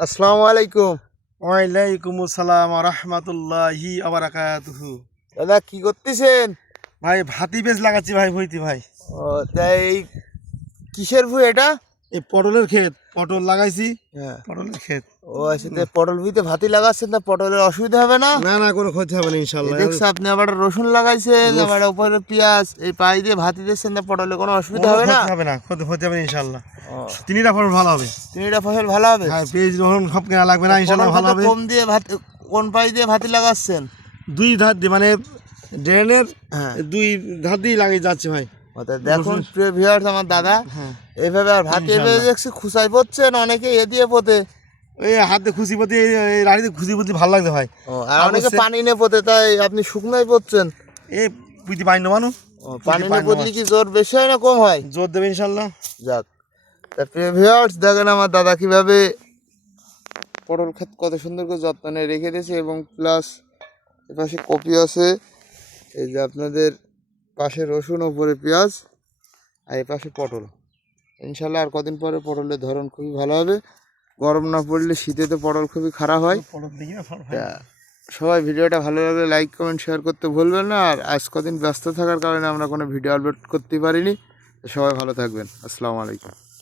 আসসালামু আলাইকুম। ওয়ালাইকুম আসসালাম ওয়া রাহমাতুল্লাহি ওয়া বারাকাতুহু। দাদা কি করতেছেন? ভাই ভাতি বেজ লাগাচ্ছি ভাই ভুইতে ভাই। ও তাই কিসের ভুঁই এটা? এই পটলের ক্ষেত, পটল লাগাইছি। হ্যাঁ। পটলের ক্ষেত। ও আচ্ছা, তাই পটল ভুঁইতে ভাতি লাগাচ্ছেন, তা পটলের অসুবিধা হবে না? না না, কোনো ক্ষতি হবে না এই ইনশাআল্লাহ। দেখছি আপনি আবার রসুন লাগাইছেন, আবার উপরে পেঁয়াজ, এই পাই দিয়ে ভাতি দিচ্ছেন, তা পটলে কোনো অসুবিধা কোনো হবে না? ক্ষতি হবে না, ক্ষতি হবে না ইনশাআল্লাহ। ও তিনটা ফসল ভালো হবে। তিনটা ফসল ভালো হবে। হ্যাঁ, পেঁয়াজ রসুন সব কেনা লাগবে না ইনশাআল্লাহ, পটল ভালো কত হবে। কম দিয়ে ভাতি, কোন পাই দিয়ে ভাতি লাগাচ্ছেন? দুই ধার দিয়ে মানে ড্রেনের হ্যাঁ। দুই ধার দিয়ে লাগিয়ে যাচ্ছে ভাই। ওটা দেখুন প্রিয় ভিউয়ার্স, আমার দাদা হ্যাঁ, এইভাবে আর ভাতি এভাবে ইনশাআল্লাহ। দেখছি খুসাই পড়ছেন, অনেকে এ দিয়ে পোতে। এই হাতে খুশি পতি, এই লাড়িতে খুশি পতি ভালো লাগছে ভাই। ও আর অনেকে পানি নিয়ে পোতে, তাই আপনি শুকনোই পড়ছেন। এই পুঁতি পাই নেবানো, ও পানি নিয়ে পড়লে কি জোর বেশি হয় না কম হয়? জোর দেবে ইনশাআল্লাহ। যাক, তা প্রিয় ভিউয়ার্স দেখেন আমার দাদা কিভাবে পটল ক্ষেত কত সুন্দর করে যত্ন নিয়ে রেখে দিয়েছে, এবং প্লাস এপাশে কপি আছে, এই যে আপনাদের পাশে রসুন, ওপরে পেঁয়াজ, আর এই পাশে পটল। ইনশাল্লাহ আর কদিন পরে পটলের ধরন খুবই ভালো হবে। গরম না পড়লে শীতে তো পটল খুবই খারাপ হয়। তা সবাই ভিডিওটা ভালো লাগলে লাইক কমেন্ট শেয়ার করতে ভুলবেন না। আর আজ কদিন ব্যস্ত থাকার কারণে আমরা কোনো ভিডিও আপলোড করতে পারিনি। তো সবাই ভালো থাকবেন। আসসালামু আলাইকুম।